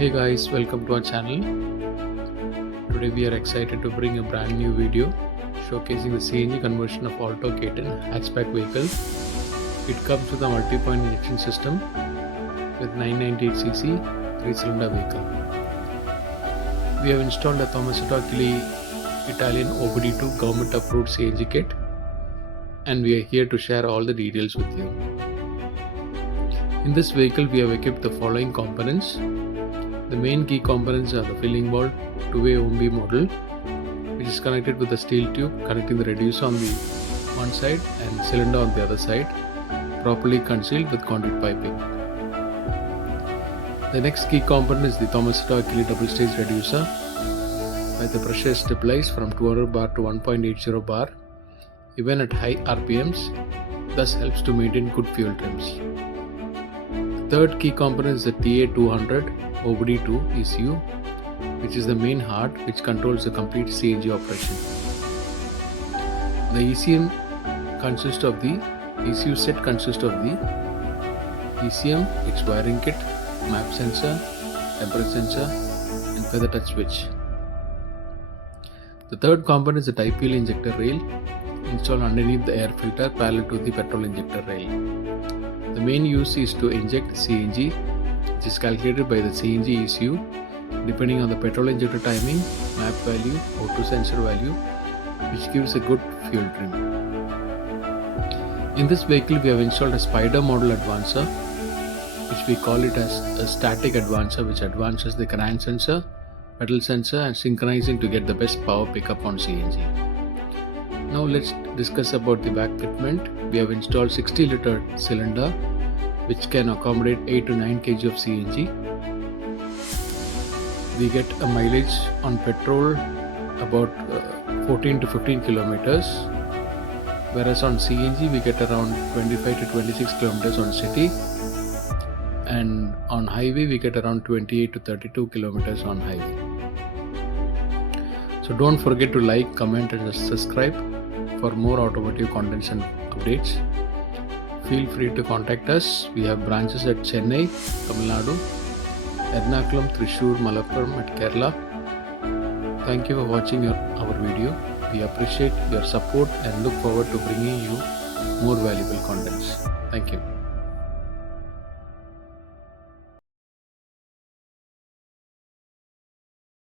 Hey guys, welcome to our channel. Today we are excited to bring a brand new video showcasing the CNG conversion of Alto K10 hatchback vehicle. It comes with a multi-point injection system with 998cc 3-cylinder vehicle. We have installed a Thrissur Italian OBD2 government approved CNG kit, and we are here to share all the details with you. In this vehicle we have equipped the following components. The main key components are the filling valve, two-way OMB model, which is connected with a steel tube connecting the reducer on the one side and cylinder on the other side, properly concealed with conduit piping. The next key component is the Thrissur double-stage reducer, where the pressure is stabilized from 200 bar to 1.80 bar, even at high RPMs, thus helps to maintain good fuel temps. The third key component is the TA200 OBD2 ECU, which is the main heart which controls the complete CNG operation. The ECU set consists of the ECM, its wiring kit, map sensor, temperature sensor, and feather touch switch. The third component is the type wheel injector rail installed underneath the air filter parallel to the petrol injector rail. The main use is to inject CNG, which is calculated by the CNG ECU depending on the petrol injector timing, map value, O2 sensor value, which gives a good fuel trim. In this vehicle we have installed a spider model advancer, which we call it as a static advancer, which advances the crank sensor, pedal sensor and synchronizing to get the best power pickup on CNG. Now let's discuss about the back fitment. We have installed 60-liter cylinder which can accommodate 8 to 9 kg of CNG. We get a mileage on petrol about 14 to 15 kilometers, whereas on CNG we get around 25 to 26 kilometers on city, and on highway we get around 28 to 32 kilometers on highway. So don't forget to like, comment and subscribe for more automotive contents and updates. Feel free to contact us. We have branches at Chennai, Tamil Nadu, Ernakulam, Thrissur, Malappuram at Kerala. Thank you for watching our video. We appreciate your support and look forward to bringing you more valuable contents. Thank you.